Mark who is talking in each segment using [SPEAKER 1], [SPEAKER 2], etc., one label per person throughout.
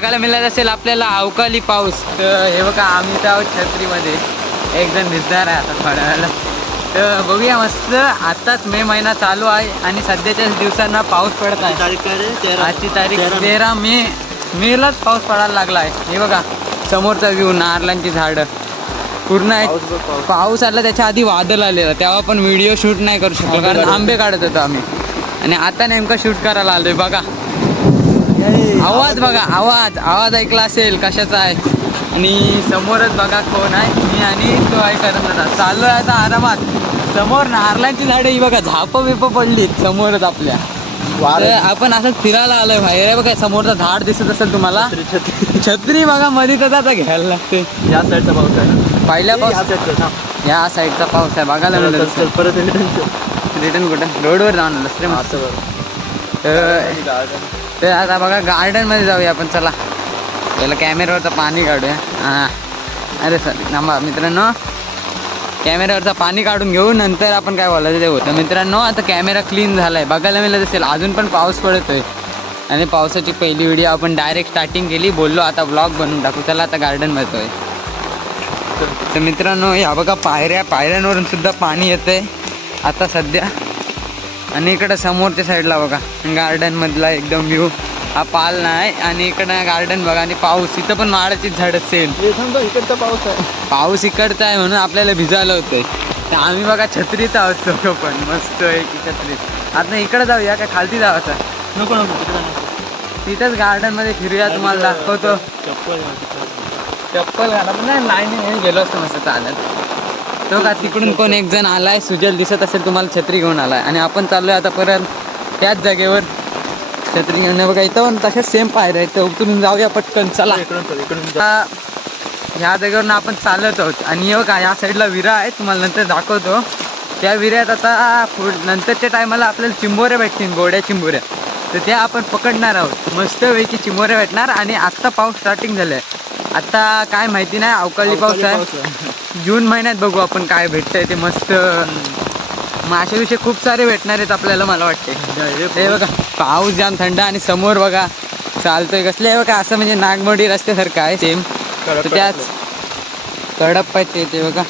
[SPEAKER 1] बघायला मिळत असेल आपल्याला अवकाळी पाऊस. तर हे बघा आम्ही तर आहोत छत्रीमध्ये. एक जण भिजणार आहे आता थोड्या वेळाला तर बघूया मस्त आताच मे महिना चालू आहे आणि सध्याच्याच दिवसांना पाऊस पडत आहे. आजची तारीख
[SPEAKER 2] तेरा. मे.
[SPEAKER 1] मेलाच पाऊस पडायला लागला आहे हे बघा समोरचा व्ह्यू नारळांची झाडं. पूर्ण आहे
[SPEAKER 2] पाऊस
[SPEAKER 1] आला त्याच्या आधी वादळ आलेला. तेव्हा पण व्हिडिओ शूट नाही करू शकलो कारण आंबे काढत होतो आम्ही. आणि आता नेमका शूट करायला आलोय बघा. आवाज बघा आवाज आवाज ऐकला असेल कशाचा आहे? आणि समोरच बघा कोण आहे मी आणि तो आहे करत होता चाललो आहे आता आरामात. समोर नारळांची झाडं ही बघा झाप बिप पडलीत समोरच आपल्या. आपण असंच फिरायला आलोय बाहेर. बघा समोरचं झाड दिसत असेल तुम्हाला.
[SPEAKER 2] छत्री,
[SPEAKER 1] बघा मध्ये तर आता घ्यायला लागते.
[SPEAKER 2] या साईडचा पाऊस आहे
[SPEAKER 1] पहिल्या पाऊस. या साईडचा पाऊस आहे बघायला
[SPEAKER 2] चल, चल,
[SPEAKER 1] मिळत
[SPEAKER 2] चल, परत चल.
[SPEAKER 1] रिटर्न कुठं? रोडवर जाऊन.
[SPEAKER 2] असं बरं.
[SPEAKER 1] तर आता बघा गार्डनमध्ये जाऊया आपण चला. त्याला कॅमेऱ्यावरचं पाणी काढूया. हां. अरे सर थांबा मित्रांनो. कॅमेऱ्यावरचं पाणी काढून घेऊ नंतर आपण काय बोलायचं ते होतं मित्रांनो आता कॅमेरा क्लीन झाला आहे बघायला मिळत असेल अजून पण पाऊस पडतोय. आणि पावसाची पहिली व्हिडिओ आपण डायरेक्ट स्टार्टिंग केली. बोललो आता ब्लॉग बनवून टाकू. चला आता गार्डन आहे तर मित्रांनो या बघा पायऱ्या पायऱ्यांवरून सुद्धा पाणी येतंय. आता सध्या आणि इकडं समोरच्या साईडला बघा. गार्डन मधला एकदम व्ह्यू हा पाल नाही आणि इकडं गार्डन बघा. आणि पाऊस. इथं पण माडाची झाड असेल
[SPEAKER 2] इकडचा पाऊस आहे.
[SPEAKER 1] पाऊस इकडचा आहे म्हणून आपल्याला भिजायला होतंय. तर आम्ही बघा छत्रीत आहोत दोघं पण. मस्त आहे की छत्रीत. आता इकडं जाऊया का? खालती जायचं
[SPEAKER 2] नको नको
[SPEAKER 1] तिथंच गार्डनमध्ये फिरूया तुम्हाला दाखवतो.
[SPEAKER 2] चप्पल.
[SPEAKER 1] चप्पल घाला. पण नाही लाईन गेलो असतो मस्त चालत. तो का तिकडून कोण एक जण आलाय सुजल दिसत असेल तुम्हाला छत्री घेऊन आलाय. आणि आपण चाललोय आता परत त्याच जागेवर. छत्री घेऊन. बघा इथं पण तशाच सेम पायऱ्या आहेत. तर उतरून जाऊया पटकन चला. ह्या जागेवरून आपण चालत आहोत. आणि हे बघा या साईडला विरा आहे. तुम्हाला नंतर दाखवतो. त्या विऱ्यात आता पुढ नंतरच्या टायमाला आपल्याला चिंबोऱ्या भेटतील गोड्या चिंबोऱ्या. तर त्या आपण पकडणार आहोत. मस्तपैकी चिंबोऱ्या भेटणार. आणि आत्ता पाऊस स्टार्टिंग झालं आहे आत्ता काय माहिती नाही अवकाळी पाऊस आहे. जून महिन्यात बघू आपण काय भेटतंय ते मस्त. मासे विषय खूप सारे भेटणार आहेत आपल्याला मला वाटते हे बघा पाऊस जाम थंड आणि समोर बघा चालतोय कसले. बघा असं म्हणजे नागमोडी रस्त्यासारखं आहे सेम त्याच कडप्पाचे ते बघा.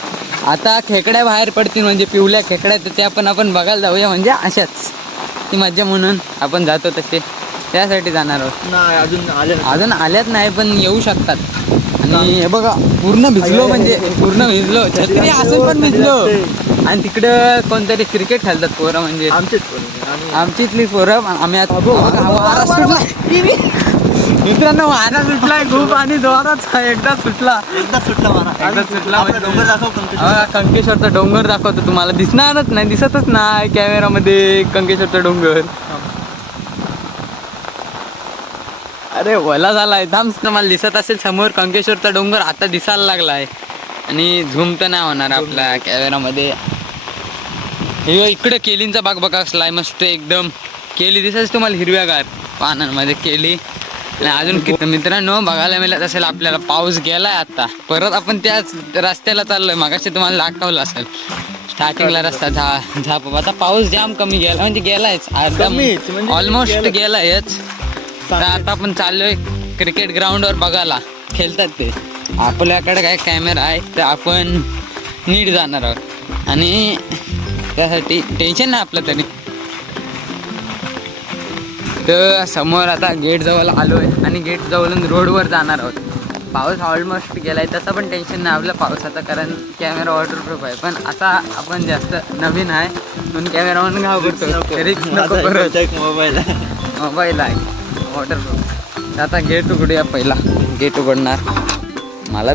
[SPEAKER 1] आता खेकड्या बाहेर पडतील म्हणजे पिवल्या खेकड्या तर त्या पण आपण बघायला जाऊया म्हणजे अशाच. ती मज्जा म्हणून आपण जातो तसे. त्यासाठी जाणार आहोत.
[SPEAKER 2] नाही अजून आले.
[SPEAKER 1] अजून आल्यात नाही पण येऊ शकतात. आणि हे. बघा पूर्ण भिजलो म्हणजे पूर्ण भिजलो. छत्री असून पण भिजलो. आणि तिकडं कोणतरी क्रिकेट खेळतात पोरं म्हणजे.
[SPEAKER 2] आमचेच पोरं. आम्ही-
[SPEAKER 1] आमची इथली पोरं आम्ही आता वारा. मित्रांनो वारा सुटलाय खूप आणि जोरात एकदा सुटला.
[SPEAKER 2] एकदा सुटला
[SPEAKER 1] एकदा सुटला म्हणजे-
[SPEAKER 2] डोंगर.
[SPEAKER 1] हा, कंकेश्वरचा डोंगर दाखवतो तुम्हाला. दिसणारच नाही दिसतच नाही कॅमेरामध्ये कंकेश्वरचा डोंगर. अरे वला झालाय थांब तुम्हाला दिसत असेल समोर. कंकेश्वरचा डोंगर आता दिसायला लागलाय. आणि झूम तर नाही होणार आपल्या कॅमेरामध्ये. हे इकडे केलींचा बाग बघा कसलाय मस्त एकदम. केली दिसत तुम्हाला हिरव्यागार. पानांमध्ये केली. आणि अजून किती मित्रांनो बघायला मिळत असेल आपल्याला पाऊस गेलाय आता. परत आपण त्याच रस्त्याला चाललोय. मागाशी तुम्हाला दाखवलं असेल. स्टार्टिंगला रस्ता झा झाप. आता पाऊस जाम कमी गेला. म्हणजे गेलायच. अर्धा
[SPEAKER 2] म्हणजे
[SPEAKER 1] ऑलमोस्ट
[SPEAKER 2] गेला.
[SPEAKER 1] गेलायच. तर आता आपण चाललोय क्रिकेट ग्राउंडवर बघायला. खेळतात ते. आपल्याकडे काय कॅमेरा आहे तर आपण नीट जाणार आहोत. आणि त्यासाठी टेन्शन नाही आपलं तरी. तर समोर आता गेट जवळ आलोय आणि गेट जवळून रोडवर जाणार आहोत. पाऊस ऑलमोस्ट गेलाय तसं पण टेन्शन नाही आपलं पावसाचं कारण कॅमेरा वॉटरप्रूफ आहे. पण असा आपण जास्त नवीन आहे म्हणून कॅमेरा म्हणून घाबरतो
[SPEAKER 2] नको.
[SPEAKER 1] रिक्स नको
[SPEAKER 2] माझा
[SPEAKER 1] परत
[SPEAKER 2] इकडचा एक मोबाईल आहे.
[SPEAKER 1] मोबाईल आहे. वॉटरप्रूफ आता गेट उघडूया पहिला. गेट उघडणार. मला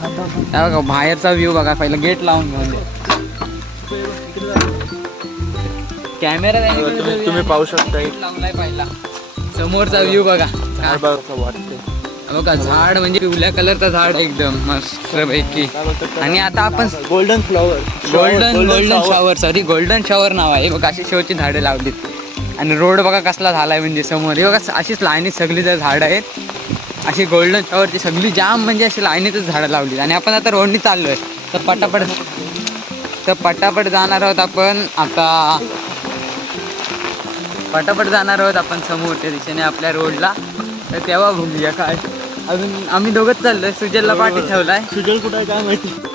[SPEAKER 1] हा बघा बाहेरचा व्ह्यू बघा पहिला गेट लावून घेऊन कॅमेरा
[SPEAKER 2] तुम्ही तुम्ही पाहू शकता
[SPEAKER 1] लावलाय पहिला. समोरचा व्ह्यू बघा.
[SPEAKER 2] बघा
[SPEAKER 1] झाड म्हणजे पिवळ्या कलरचा झाड एकदम मस्त पैकी आणि आता आपण
[SPEAKER 2] golden flower
[SPEAKER 1] golden golden shower sorry golden shower नाव आहे. बघा अशी शोची झाडे लावलीत. आणि रोड बघा कसला झालाय म्हणजे समोर. हे बघा अशीच लाईनीत सगळी जर झाड आहेत अशी गोल्डन शॉवरची सगळी जाम म्हणजे अशी लाईनीतच झाडं लावली आणि आपण आता रोडनी चाललोय. तर पटापट तर पटापट जाणार आहोत आपण आता पटापट जाणार आहोत आपण समोरच्या दिशेने आपल्या रोडला. तर तेव्हा बघूया काय. अजून आम्ही दोघंच चाललोय. सुजलला पाठी ठेवलाय.
[SPEAKER 2] सुजल कुठं आहे काय माहिती?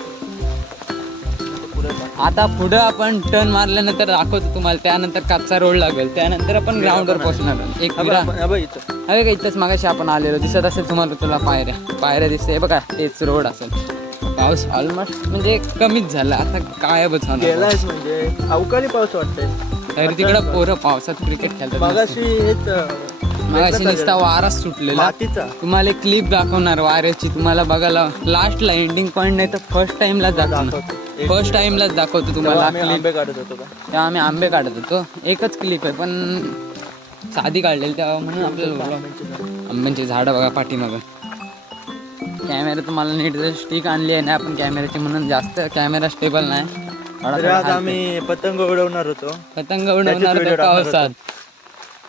[SPEAKER 1] आता पुढं आपण टर्न मारल्यानंतर दाखवतो तुम्हाला. त्यानंतर काचा रोड लागेल. त्यानंतर आपण ग्राउंडवर पोहोचणार. एक विरा अरे का इथंच मागाशी आपण आलेलो. दिसत असेल तुम्हाला तुला पायऱ्या. पायऱ्या दिसते बघा तेच रोड असेल. पाऊस ऑलमोस्ट म्हणजे कमीच झाला. आता गायबच होणार.
[SPEAKER 2] गेलायच म्हणजे अवकाळी पाऊस वाटतंय.
[SPEAKER 1] तरी तिकडं पोरं पावसात क्रिकेट खेळतात
[SPEAKER 2] मागाशी हेच
[SPEAKER 1] मागाशी नुसता वाराच सुटलेला.
[SPEAKER 2] मातीचा.
[SPEAKER 1] तुम्हाला एक क्लिप दाखवणार वाऱ्याची. तुम्हाला बघायला लास्टला एंडिंग पॉईंट नाही तर फर्स्ट टाइमला दाखवणार.
[SPEAKER 2] दाखवतो. एक
[SPEAKER 1] फर्स्ट टाइमलाच दाखवतो.
[SPEAKER 2] तेव्हा
[SPEAKER 1] तुम्हाला
[SPEAKER 2] आंबे काढत होतो
[SPEAKER 1] तेव्हा आम्ही आंबे काढत होतो. एकच क्लिप आहे पण साधी काढलेली तेव्हा म्हणून आपल्याला.
[SPEAKER 2] आंब्यांची झाडं.
[SPEAKER 1] बघा पाठीमागं. कॅमेरा तुम्हाला नीट जर स्टिक आणली आहे ना आपण कॅमेराची म्हणून जास्त कॅमेरा स्टेबल नाही.
[SPEAKER 2] आज. आम्ही पतंग उडवणार होतो.
[SPEAKER 1] पतंग उडवणार होतो. पावसात.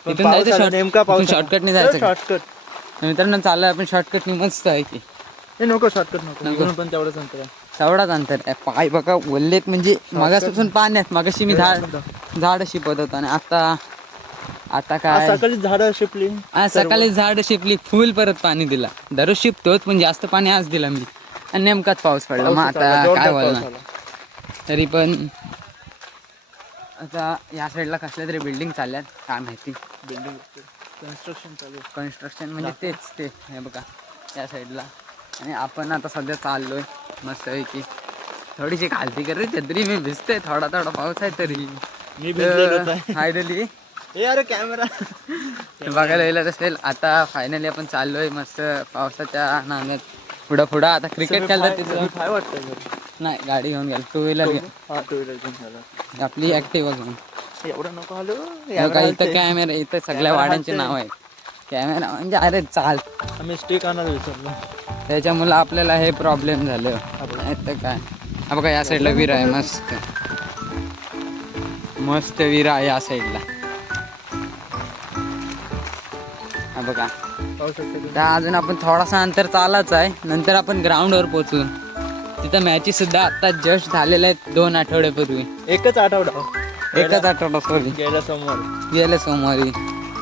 [SPEAKER 1] इथून जायचं short-
[SPEAKER 2] नेमका पाऊस
[SPEAKER 1] इथून shortcut ने जायचं का?
[SPEAKER 2] शॉर्टकट
[SPEAKER 1] मित्रांनो चाललं आपण शॉर्टकट मस्त आहे की.
[SPEAKER 2] हे नको शॉर्टकट नको.
[SPEAKER 1] नको.
[SPEAKER 2] इकडून पण तेवढंच अंतर आहे.
[SPEAKER 1] तेवढाच अंतर आहे. पाय बघा वल्लेत म्हणजे मगापासून पाण्यात मगाशी मी झाड झाड शिपत होतो आणि आता आता
[SPEAKER 2] आज
[SPEAKER 1] काय
[SPEAKER 2] सकाळी झाडं शिपली.
[SPEAKER 1] आज सकाळी झाड शिपली. फुल परत पाणी दिला. दररोज शिपतोच पण जास्त पाणी आज दिला मी. आणि नेमकाच पाऊस पडला. मग
[SPEAKER 2] पाऊसच आला,
[SPEAKER 1] आता
[SPEAKER 2] जोरदार
[SPEAKER 1] काय
[SPEAKER 2] पाऊस
[SPEAKER 1] बोलणार?
[SPEAKER 2] आला.
[SPEAKER 1] तरी पण आता या साईडला कसल्या तरी बिल्डिंग चालल्यात काय माहिती.
[SPEAKER 2] बिल्डिंग कन्स्ट्रक्शन चालू आहे.
[SPEAKER 1] कन्स्ट्रक्शन म्हणजे तेच ते. हे बघा या साईडला आणि आपण आता सध्या चाललोय मस्त की थोडीशी खालती कर रे छत्री मी भिजते थोडा थोडा पाऊस आहे तरी.
[SPEAKER 2] मी आहे.
[SPEAKER 1] फायनली
[SPEAKER 2] अरे कॅमेरा
[SPEAKER 1] बघायला गेलं असेल. आता फायनली आपण चाललोय मस्त पावसाच्या नाण्यात. पुढं पुढं. आता क्रिकेट खेळतात तिथं.
[SPEAKER 2] काय वाटतं?
[SPEAKER 1] नाही गाडी घेऊन गेलो. टू व्हीलर
[SPEAKER 2] हा टू व्हीलर घेऊन झाला
[SPEAKER 1] आपली ऍक्टिव्हा घेऊन
[SPEAKER 2] एवढं नको आलो
[SPEAKER 1] बघा, इथं कॅमेरा इथं सगळ्या
[SPEAKER 2] Camera
[SPEAKER 1] वाड्यांची. नाव आहेत. कॅमेरा म्हणजे अरे चाल.
[SPEAKER 2] आम्ही स्टिक आणायला विसरलो.
[SPEAKER 1] त्याच्यामुळं आपल्याला हे प्रॉब्लेम झाले. नाही तर काय. हा बघा या साईडला विरा आहे मस्त. मस्त विरा आहे या साईडला हा बघा.
[SPEAKER 2] पाहू शकतो
[SPEAKER 1] त्या अजून आपण थोडासा अंतर चालाच आहे. नंतर आपण ग्राउंडवर पोहोचू तिथं मॅचेस सुद्धा आता जस्ट झालेल्या आहेत दोन आठवड्यापूर्वी.
[SPEAKER 2] एकच आठवडा.
[SPEAKER 1] एकच आठवडा सॉरी
[SPEAKER 2] गेल्या समोर
[SPEAKER 1] गेल्या सोमवारी.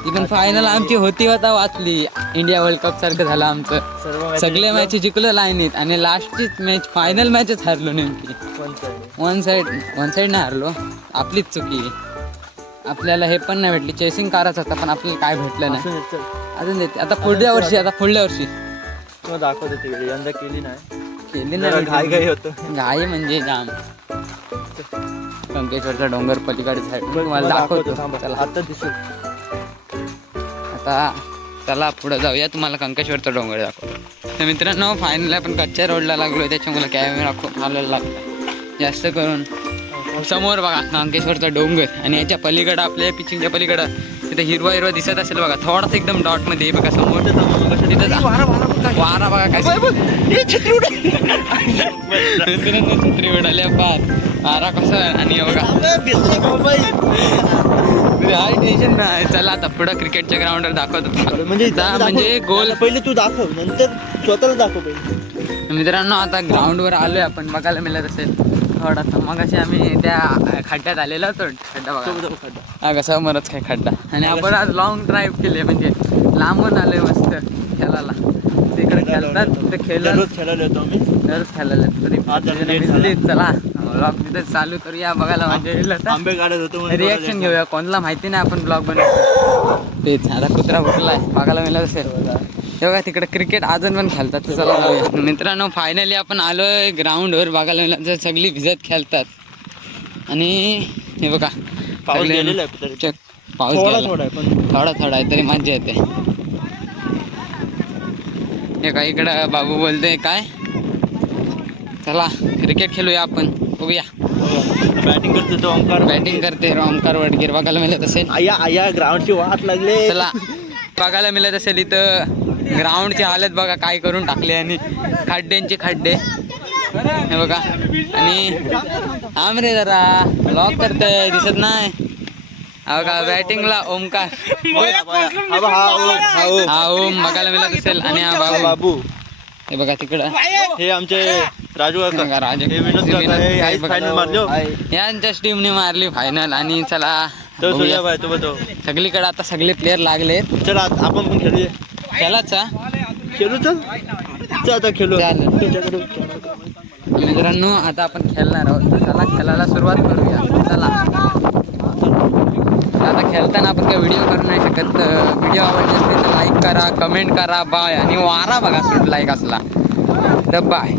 [SPEAKER 1] ती पण फायनल आमची होती होता वाचली. इंडिया वर्ल्ड कप सारखं झालं आमचं.
[SPEAKER 2] सर्व matches
[SPEAKER 1] सगळे
[SPEAKER 2] जिंकलो.
[SPEAKER 1] मॅच जिंकलं लाईनीत आणि लास्टचीच मॅच फायनल मॅचच हारलो नेमकी.
[SPEAKER 2] One side.
[SPEAKER 1] One side one side नाही हारलो. आपलीच चुकी. आहे. आपल्याला हे पण नाही भेटली. चेसिंग कारच होता पण आपल्याला काय भेटलं नाही.
[SPEAKER 2] असं नाही, चल.
[SPEAKER 1] अजून देते आता पुढल्या वर्षी आता पुढल्या वर्षी.
[SPEAKER 2] तुला दाखवतो यंदा केली नाही.
[SPEAKER 1] केली नाही
[SPEAKER 2] घाई घाई होतं.
[SPEAKER 1] घाई म्हणजे जाम. कंकेश्वरचा डोंगर पलीकडे साईड
[SPEAKER 2] तुला
[SPEAKER 1] दाखवतो.
[SPEAKER 2] आता दिसेल.
[SPEAKER 1] आता चला पुढे जाऊया. तुम्हाला कंकेश्वरचा डोंगर दाखवतो. तर मित्रांनो फायनल आपण कच्च्या रोडला लागलोय. त्याच्यामुळे कॅमेरा खूप हालायला लागला. जास्त करून समोर बघा नांकेश्वरचा डोंगर. आणि याच्या पलीकडं आपल्या पिचिंगच्या पलीकडं तिथे हिरवा हिरवा दिसत असेल बघा. थोडासा एकदम डॉटमध्ये हे बघा समोर. वारा बघा काय छत्री उडाल्या पार वारा कसा आणि बघा. काय टेन्शन नाही. चला आता पुढं क्रिकेटच्या ग्राउंडवर दाखवतो.
[SPEAKER 2] म्हणजे
[SPEAKER 1] म्हणजे गोल
[SPEAKER 2] पहिले तू दाखव नंतर स्वतःला दाखव पहिले.
[SPEAKER 1] मित्रांनो आता ग्राउंडवर आलोय आपण. बघायला मिळत असेल. थोडासा मग अशी आम्ही त्या खड्ड्यात आलेलो होतो. खड्डा बघा.
[SPEAKER 2] खड्डा.
[SPEAKER 1] हा कसा समोरच काय खड्डा. आणि आपण आज लॉंग ड्राईव्ह केले म्हणजे लांबून आलोय मस्त खेळायला. तिकडे खेळतात तिथे खेळत
[SPEAKER 2] दररोज खेळायला येतो आम्ही.
[SPEAKER 1] तरच खेळायला तरी. भिजली. चला. ब्लॉग तिथे चालू करूया बघायला आता.
[SPEAKER 2] आंबे काढत होतो
[SPEAKER 1] रिॲक्शन घेऊया. कोणाला माहिती नाही आपण ब्लॉग बनवतो. तेच आता कुत्रा उठलाय. बघायला मिळत असेल. हे बघा तिकडे क्रिकेट अजून पण खेळतात. तर चला जाऊया. मित्रांनो फायनली आपण आलोय ग्राउंडवर बघायला मिळत असेल. सगळी भिजत खेळतात. आणि हे बघा.
[SPEAKER 2] पाऊस
[SPEAKER 1] सगळे-
[SPEAKER 2] गेलेला आहे तरी.
[SPEAKER 1] चेक पाऊस
[SPEAKER 2] थोडा
[SPEAKER 1] गेला.
[SPEAKER 2] थोडा आहे पण
[SPEAKER 1] थोडा थोडा आहे तरी मजा येते. हे काय इकडं बाबू बोलतोय काय? चला क्रिकेट खेळूया आपण बघूया.
[SPEAKER 2] बॅटिंग करतो तो ओंकार
[SPEAKER 1] बॅटिंग करते ओमकार वडगीर बघायला मिळत असेल.
[SPEAKER 2] आया आया ग्राउंडची वाट लागले.
[SPEAKER 1] चला बघायला मिळत असेल इथं. ग्राउंडची हालत बघा काय करून टाकले आणि खड्ड्यांचे खड्डे. हे बघा. आणि थांब रे जरा. लॉक करतंय दिसत नाही. हा का बॅटिंगला ओमकार.
[SPEAKER 2] हा ओम,
[SPEAKER 1] बघायला मिळत असेल. आणि हा बाबू
[SPEAKER 2] बाबू
[SPEAKER 1] हे बघा तिकडं.
[SPEAKER 2] हे आमचे राजू
[SPEAKER 1] यांच्याच टीमने मारली. फायनल आणि चला सगळीकडे आता सगळे प्लेअर लागलेत.
[SPEAKER 2] चला आपण पण खेळूया.
[SPEAKER 1] खेळाच हा?
[SPEAKER 2] खेळू चल. चल आता खेळू.
[SPEAKER 1] मित्रांनो आता आपण खेळणार आहोत. तर चला खेळायला सुरुवात करूया. चला. आता खेळताना आपण काही व्हिडिओ करू नाही शकत. व्हिडिओ आवडले असते तर लाईक करा कमेंट करा बाय आणि वारा बघा सुट लाईक असला. तर बाय